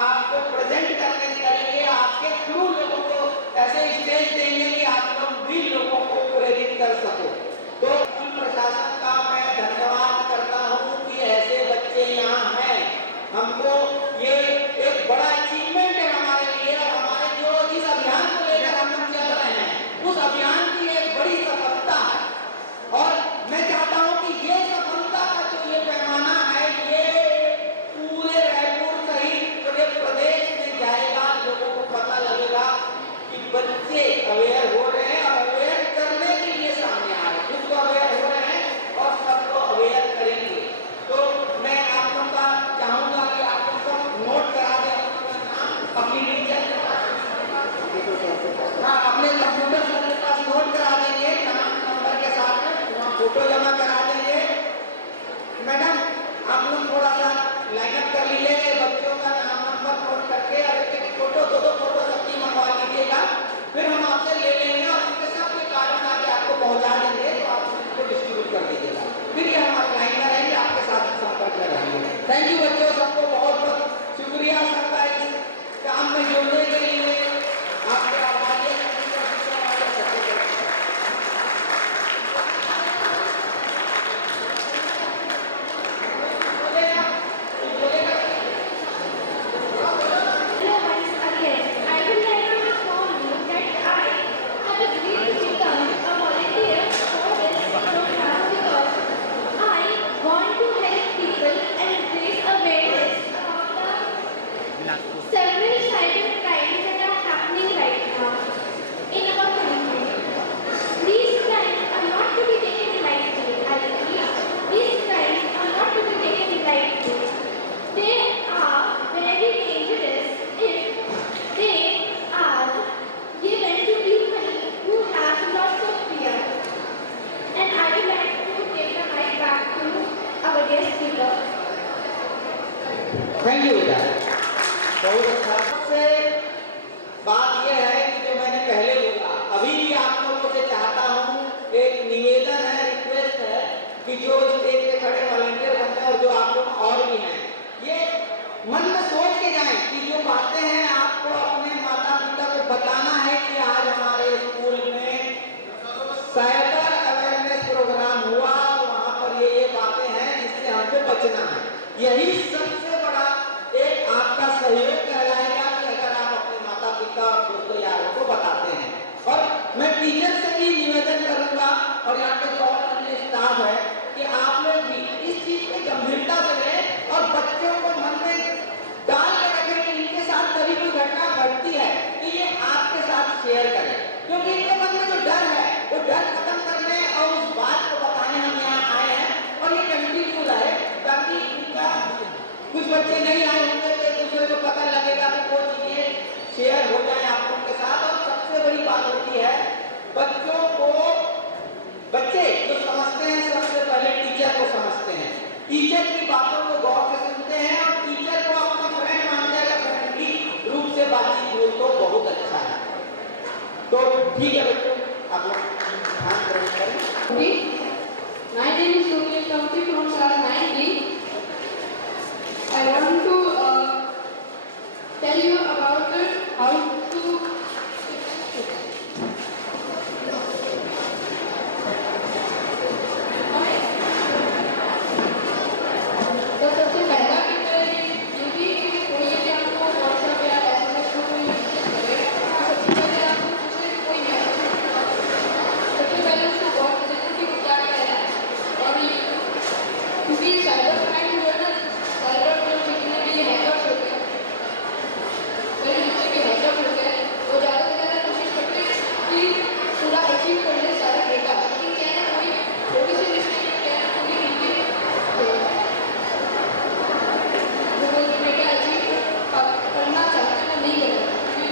आपको प्रेजेंट करने करेंगे, आपके थ्रू लोगों को ऐसे स्टेज देंगे कि आप लोग भी लोगों को प्रेरित कर सको। तो स्कूल प्रशासन का मैं धन्यवाद करता हूँ कि ऐसे बच्चे यहाँ हैं। हमको ये एक बड़ा अचीवमेंट है हमारे लिए। और हमारे जो इस अभियान को लेकर हम लोग चल रहे हैं उस अभियान की एक बड़ी सफलता है। और मैं चाहता हूँ कि ये सफलता का जो ये पैमाना है ये पूरे रायपुर सहित पूरे प्रदेश में जाएगा। लोगों को पता लगेगा कि बच्चे अवेयर हो रहे हैं और अवेयर करने के लिए सामने आ रहे हैं। खुद को अवेयर हो रहे हैं और सबको अवेयर करेंगे। तो मैं आप लोग का चाहूंगा कि आप लोग सब नोट करा दें अपना नाम, अपनी टीचर अपने कंप्यूटर के पास नोट करा देंगे नाम नंबर के साथ में, वहाँ फोटो जमा करा देंगे। मैडम आप लोग थोड़ा सा लाइनअप कर लीजिए, बच्चों का नाम नंबर नोट करके और एक फोटो दो फोटो सबकी मंगवा लीजिएगा। फिर हम आपसे ले लेंगे और उनके साथ में कार्ड बना के आपको पहुंचा देंगे तो आप उसको डिस्ट्रीब्यूट कर दीजिएगा। फिर ये हमारे लाइन में रहेंगे, आपके साथ संपर्क में रहेंगे। थैंक यू बच्चों, सबको बहुत बहुत शुक्रिया सबका इस काम में जुड़ने के लिए। आपके आभारी हैं। Once again, I would like to inform you that I have agreed to become a volunteer for this program because I want to help people and raise awareness about the several cyber crimes that are happening right now in our country. These crimes are not to be taken lightly. I repeat, these crimes are not to be taken lightly. They are very dangerous if they are given to people who have lots of fear. And I would like to take the mic back to our guest speaker. Thank you बेटा, बहुत अच्छा। से बात यह है कि जो मैंने पहले बोला, अभी भी आप लोगों से चाहता हूँ, एक निवेदन है, रिक्वेस्ट है कि जो स्टेज पे खड़े वॉलंटियर बनते हैं और जो आप लोग और भी हैं, ये मन में सोच के जाएं कि जो बातें हैं आपको अपने माता पिता को बताना है कि आज हमारे स्कूल में साइबर अवेयरनेस प्रोग्राम हुआ, वहाँ पर ये बातें हैं जिससे हमको बचना है। यही सबसे बड़ा एक आपका सहयोग कहलाएगा कि अगर आप अपने माता पिता और दोस्तों यारों को बताते हैं। और मैं टीचर से भी निवेदन करूंगा और यहाँ के जो और अन्य स्टाफ है कि आप लोग भी इस चीज को गंभीरता से लें और बच्चों को मन में डाल के रखें कि इनके साथ कभी कोई घटना घटती है कि ये आपके साथ शेयर करें, क्योंकि इनके मन में जो डर है वो डर खत्म करने और उस बात को बताने हम यहाँ आए हैं। और ये कंटिन्यू रहे ताकि इनका कुछ बच्चे नहीं आए होंगे तो एक दूसरे को पता लगेगा कि वो चीजें शेयर हो जाए आप लोगों के साथ। और सबसे बड़ी बात होती है आप लोग ध्यान ग्रहण करें। My name is Surya Kamti from class 9D. I want to tell you about how to तो सबसे पहला फीचर ये भी कि कोई यदि आपको व्हाट्सएप या एसएमएस को कोई मैसेज करे तो सबसे पहले आपको उसे कोई मैसेज सबसे पहले उसको बहुत देखो कि वो क्या कह रहा है। और क्योंकि साइबर क्राइम जो है ना, साइबर जो जितने भी हैकर्स होते हैं, मेरे जितने भी हैकर्स होते हैं, वो ज़्यादा से ज़्यादा कोशिश करते हैं कि पूरा अचीव कर ले सारा डेटा। लेकिन क्या है, कोई थोड़ी सी मिस्टेक क्या है, पूरी उनकी वो डेटा अचीव करना चाहते हैं नहीं कर पाते,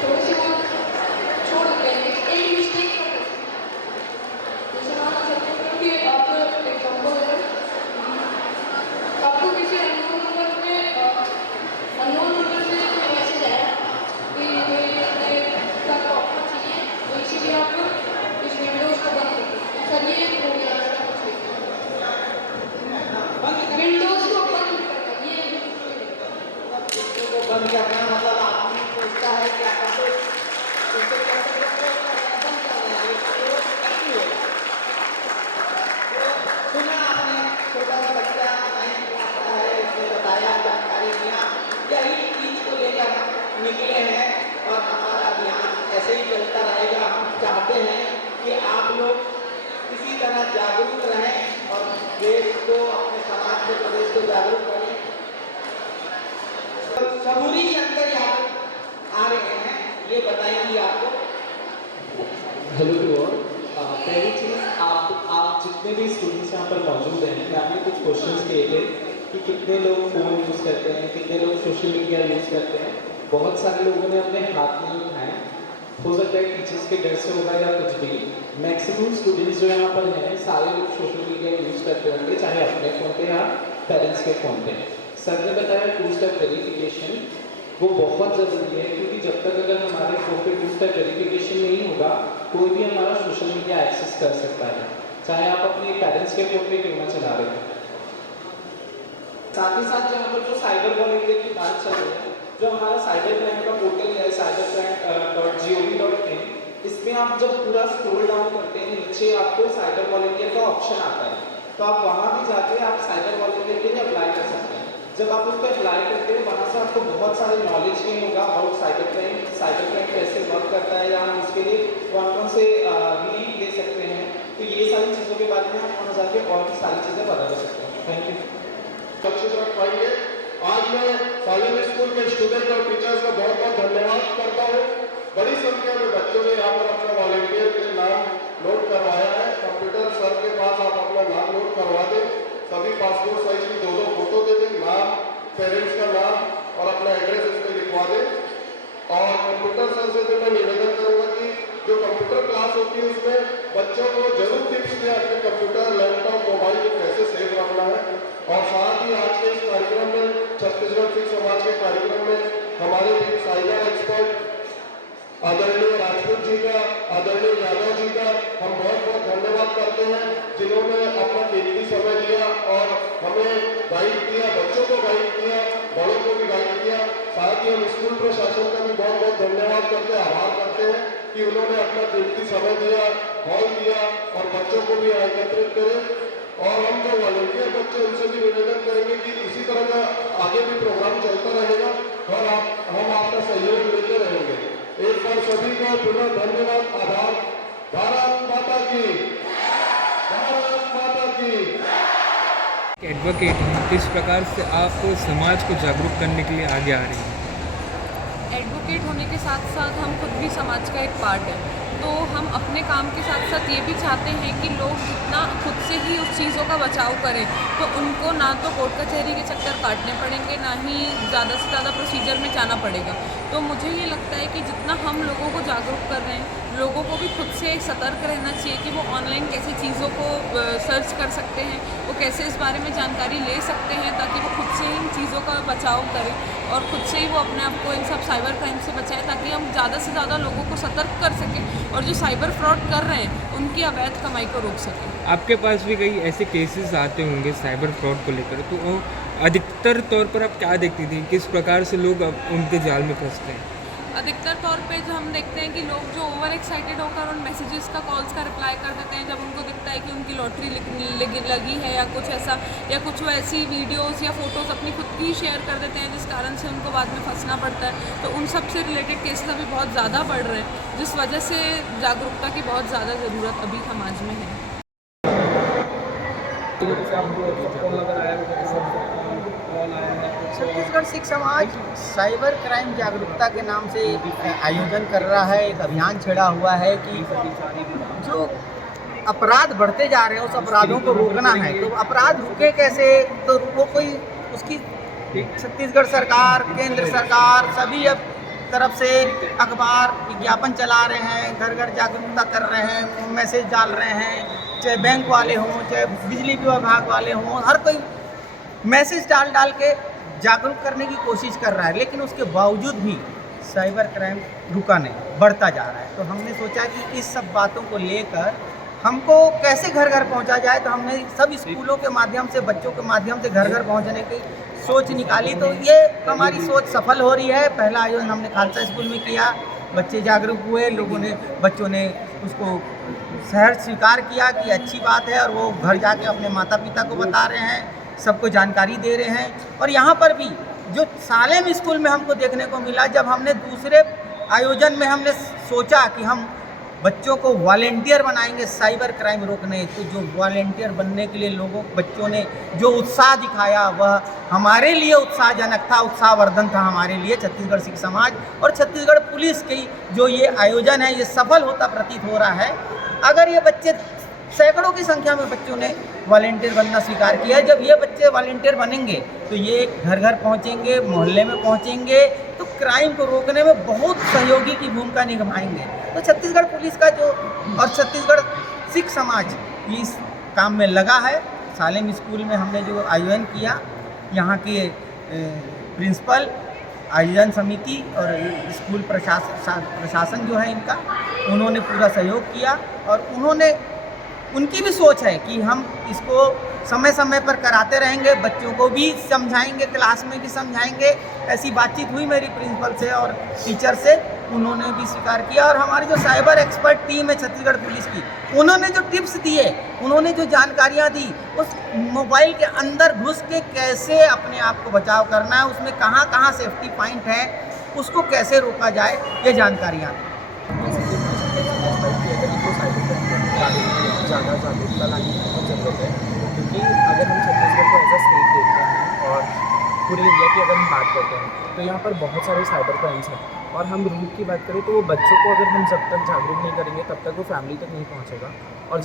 थोड़ी सी वो छोड़ देते हैं, एक मिस्टेक कर देते हैं। जैसे मान सकते हैं कि आप एग्जाम्पल है, आपको किसी अननोन नंबर से कोई मैसेज आया कि कोई अपने का ऑफर चाहिए, तो इसीलिए आप इस विंडोज को बंद कर दीजिए। सर ये हो गया विंडोज को बंद करना, ये इसको को बंद करना मतलब आदमी पूछता है क्या कर दो, उससे क्या कर दो, बंद करना है, ये तो एक्टिव होगा। तो सुना आपने, छोटा सा बच्चा साइंस क्लास का है, उसने बताया, जानकारी दिया, यही चीज को लेकर निकले हैं और हमारा अभियान ऐसे ही चलता रहेगा। हम चाहते हैं कि आप लोग किसी तरह जागरूक रहें और देश को, अपने समाज को, प्रदेश को जागरूक करें। सबूरी शंकर यादव आ रहे हैं, ये बताएंगे आपको। Hello to all. पहली चीज़, आप जितने भी स्टूडेंट्स यहाँ पर मौजूद हैं, मैंने कुछ क्वेश्चंस किए थे कि कितने लोग फ़ोन यूज़ करते हैं, कितने लोग सोशल मीडिया यूज़ करते हैं। बहुत सारे लोगों ने अपने हाथ नहीं उठाए, हो सकता है टीचर्स के डर से होगा या कुछ भी। मैक्सिमम स्टूडेंट्स जो यहाँ पर हैं, सारे लोग सोशल मीडिया यूज़ करते होंगे, चाहे अपने फ़ोन पे या पेरेंट्स के फ़ोन पे। सर ने बताया 2 स्टेप वेरिफिकेशन, वो बहुत ज़रूरी है, क्योंकि जब तक अगर हमारे फ़ोन पे 2 स्टेप वेरिफिकेशन नहीं होगा, कोई भी हमारा सोशल मीडिया एक्सेस कर सकता है, चाहे आप अपने पेरेंट्स के फ़ोन पे क्यों ना चला रहे हैं। साथ ही साथ यहाँ पर जो साइबर वॉलेंटियर की बात चल रही है, जो हमारा साइबर क्राइम का पोर्टल है cybercrime.gov.in, इसमें आप जब पूरा स्क्रॉल डाउन करते हैं, नीचे आपको साइबर वॉलेंटियर का ऑप्शन आता है, तो आप वहाँ भी जाके आप साइबर वॉलेंटियर के लिए अप्लाई कर सकते हैं। जब आप उस पर अप्लाई करते हैं, वहाँ से आपको बहुत सारे नॉलेज गेन होगा अबाउट साइबर क्राइम कैसे वर्क करता है, या हम इसके लिए कौन से रिलीफ ले सकते हैं। तो ये सारी चीज़ों के बारे में आप वहाँ जाके और भी सारी चीज़ें पता कर सकते हैं। Thank you. सुरक्षित रख पाएंगे। आज मैं सालन स्कूल के स्टूडेंट और टीचर्स का बहुत बहुत धन्यवाद करता हूँ। बड़ी संख्या में बच्चों ने यहाँ पर अपना वॉलेंटियर के नाम नोट करवाया है। कंप्यूटर सर के पास आप अपना नाम नोट करवा दें, सभी पासपोर्ट साइज की 2-2 फोटो दे दें, नाम, पेरेंट्स का नाम और अपना एड्रेस उसमें लिखवा दें। और कंप्यूटर सर से तो मैं निवेदन करूँगा कि जो कंप्यूटर क्लास होती है उसमें बच्चों को जरूर टिप्स दें अपने कंप्यूटर, लैपटॉप, मोबाइल को कैसे सेफ रखना है। और साथ ही आज के इस कार्यक्रम में, छत्तीसगढ़ सिख समाज के कार्यक्रम में हमारे भी साइबर एक्सपर्ट आदरणीय राजपूत जी का, आदरणीय यादव जी का हम बहुत बहुत धन्यवाद करते हैं, जिन्होंने अपना कीमती समय दिया और हमें गाइड किया, बच्चों को गाइड किया, बड़ों को भी गाइड किया। साथ ही हम स्कूल प्रशासन का भी बहुत बहुत धन्यवाद करते हैं, आभार करते हैं कि उन्होंने अपना कीमती समय दिया, हॉल दिया और बच्चों को भी एकत्रित करें। और हम जो वॉलंटियर बच्चे उनसे भी निवेदन करेंगे कि इसी तरह का आगे भी प्रोग्राम चलता रहेगा और हम आपका सहयोग लेते रहेंगे। एक बार सभी को पुनः धन्यवाद, आभार। भारत माता की, भारत माता की। एडवोकेट हैं, किस प्रकार से आप समाज को जागरूक करने के लिए आगे आ रही हैं? एडवोकेट होने के साथ साथ हम खुद भी समाज का एक पार्ट है, तो हम अपने काम के साथ साथ ये भी चाहते हैं कि लोग जितना खुद से ही उस चीज़ों का बचाव करें, तो उनको ना तो कोर्ट कचहरी के चक्कर काटने पड़ेंगे, ना ही ज़्यादा से ज़्यादा प्रोसीजर में जाना पड़ेगा। तो मुझे ये लगता है कि जितना हम लोगों को जागरूक कर रहे हैं, लोगों को भी खुद से सतर्क रहना चाहिए कि वो ऑनलाइन कैसे चीज़ों को सर्च कर सकते हैं, वो कैसे इस बारे में जानकारी ले सकते हैं, ताकि वो खुद से इन चीज़ों का बचाव करें और खुद से ही वो अपने आप को इन सब साइबर क्राइम से बचाएं, ताकि हम ज़्यादा से ज़्यादा लोगों को सतर्क कर सकें और जो साइबर फ्रॉड कर रहे हैं उनकी अवैध कमाई को रोक सकें। आपके पास भी कई ऐसे केसेस आते होंगे साइबर फ्रॉड को लेकर, तो वो अधिकतर तौर पर आप क्या देखती थी, किस प्रकार से लोग अब उनके जाल में फंसते हैं? अधिकतर तौर पे जो हम देखते हैं कि लोग जो ओवर एक्साइटेड होकर उन मैसेजेस का, कॉल्स का रिप्लाई कर देते हैं जब उनको दिखता है कि उनकी लॉटरी लगी है या कुछ ऐसा, या कुछ वो ऐसी वीडियोस या फोटोज़ अपनी खुद की शेयर कर देते हैं जिस कारण से उनको बाद में फंसना पड़ता है। तो उन सब से रिलेटेड केसेस अभी बहुत ज़्यादा बढ़ रहे हैं, जिस वजह से जागरूकता की बहुत ज़्यादा ज़रूरत अभी समाज में है। छत्तीसगढ़ सिख समाज साइबर क्राइम जागरूकता के नाम से आयोजन कर रहा है। एक अभियान छेड़ा हुआ है कि जो अपराध बढ़ते जा रहे हैं उस अपराधों को रोकना है। तो अपराध रुके कैसे, तो वो कोई उसकी छत्तीसगढ़ सरकार, केंद्र सरकार सभी अब तरफ से अखबार विज्ञापन चला रहे हैं, घर घर जागरूकता कर रहे हैं, मैसेज डाल रहे हैं, चाहे बैंक वाले हों, चाहे बिजली विभाग वाले हों, हर कोई मैसेज डाल के जागरूक करने की कोशिश कर रहा है। लेकिन उसके बावजूद भी साइबर क्राइम रुका नहीं, बढ़ता जा रहा है। तो हमने सोचा कि इस सब बातों को लेकर हमको कैसे घर घर पहुंचा जाए। तो हमने सब स्कूलों के माध्यम से, बच्चों के माध्यम से घर घर पहुंचने की सोच निकाली। तो ये हमारी सोच सफल हो रही है। पहला आयोजन हमने खालसा स्कूल में किया, बच्चे जागरूक हुए, बच्चों ने उसको सहर्ष स्वीकार किया कि अच्छी बात है, और वो घर जाके अपने माता पिता को बता रहे हैं, सबको जानकारी दे रहे हैं। और यहाँ पर भी जो सालेम स्कूल में हमको देखने को मिला, जब हमने दूसरे आयोजन में हमने सोचा कि हम बच्चों को वॉलेंटियर बनाएंगे साइबर क्राइम रोकने, तो जो वॉलेंटियर बनने के लिए बच्चों ने जो उत्साह दिखाया वह हमारे लिए उत्साहजनक था, उत्साहवर्धन था हमारे लिए। छत्तीसगढ़ सिख समाज और छत्तीसगढ़ पुलिस की जो ये आयोजन है ये सफल होता प्रतीत हो रहा है। अगर ये बच्चे, सैकड़ों की संख्या में बच्चों ने वॉलेंटियर बनना स्वीकार किया है। जब ये बच्चे वॉलेंटियर बनेंगे तो ये घर घर पहुँचेंगे, मोहल्ले में पहुँचेंगे, तो क्राइम को रोकने में बहुत सहयोगी की भूमिका निभाएंगे। तो छत्तीसगढ़ पुलिस का जो और छत्तीसगढ़ सिख समाज इस काम में लगा है। सालेम स्कूल में हमने जो आयोजन किया, यहाँ के प्रिंसिपल, आयोजन समिति और स्कूल प्रशासन जो है इनका, उन्होंने पूरा सहयोग किया। और उनकी भी सोच है कि हम इसको समय समय पर कराते रहेंगे, बच्चों को भी समझाएंगे, क्लास में भी समझाएंगे। ऐसी बातचीत हुई मेरी प्रिंसिपल से और टीचर से, उन्होंने भी स्वीकार किया। और हमारी जो साइबर एक्सपर्ट टीम है छत्तीसगढ़ पुलिस की, उन्होंने जो टिप्स दिए, उन्होंने जो जानकारियाँ दी, उस मोबाइल के अंदर घुस के कैसे अपने आप को बचाव करना है, उसमें कहाँ कहाँ सेफ्टी पॉइंट है, उसको कैसे रोका जाए, ये जानकारियाँ ज़्यादा जागरूकता लाने की बहुत ज़रूरत है। क्योंकि अगर हम छत्तीसगढ़ को एज अ स्टेट देखते हैं और पूरे इंडिया की अगर हम बात करते हैं, तो यहाँ पर बहुत सारे साइबर क्राइम्स हैं। और हम रूट की बात करें तो वो बच्चों को अगर हम जब तक जागरूक नहीं करेंगे तब तक वो फैमिली तक नहीं पहुँचेगा। और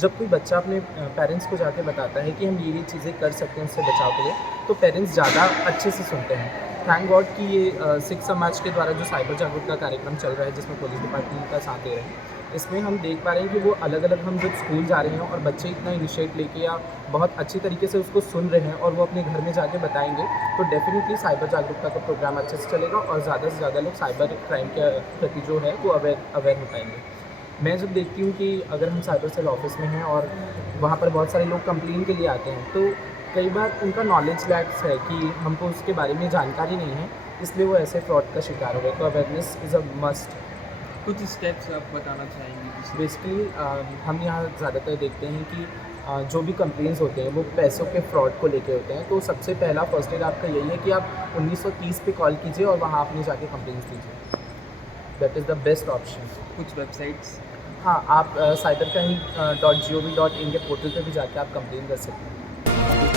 जब कोई बच्चा अपने पेरेंट्स को जाके बताता है कि हम ये चीज़ें कर सकते हैं उससे बचाव के लिए, तो पेरेंट्स ज़्यादा अच्छे से सुनते हैं। थैंक गॉड कि ये सिख समाज के द्वारा जो साइबर जागरूकता कार्यक्रम चल रहा है, जिसमें पुलिस डिपार्टमेंट का साथ दे रहे हैं, इसमें हम देख पा रहे हैं कि वो अलग अलग, हम जब स्कूल जा रहे हैं और बच्चे इतना इनिशिएट लेके या बहुत अच्छी तरीके से उसको सुन रहे हैं और वो अपने घर में जाके बताएंगे, तो डेफिनेटली साइबर जागरूकता का प्रोग्राम अच्छे से चलेगा और ज़्यादा से ज़्यादा लोग साइबर क्राइम के प्रति जो है वो अवेयर हो पाएंगे। मैं जब देखती हूँ कि अगर हम साइबर सेल ऑफिस में हैं और वहाँ पर बहुत सारे लोग कंप्लेन के लिए आते हैं, तो कई बार उनका नॉलेज लैक्स है कि हमको उसके बारे में जानकारी नहीं है, इसलिए वो ऐसे फ्रॉड का शिकार हो गए। तो अवेयरनेस इज़ अ मस्ट। कुछ स्टेप्स आप बताना चाहेंगे? बेसिकली हम यहाँ ज़्यादातर देखते हैं कि जो भी कंप्लेंट्स होते हैं वो पैसों के फ्रॉड को लेके होते हैं। तो सबसे पहला फर्स्ट एड आपका यही है कि आप 1930 पे कॉल कीजिए और वहाँ आपने जाके कंप्लेंट्स दीजिए। That is the best option. कुछ वेबसाइट्स? हाँ, आप cybercrime.gov.in के पोर्टल पे भी जाके आप कंप्लेन कर सकते हैं।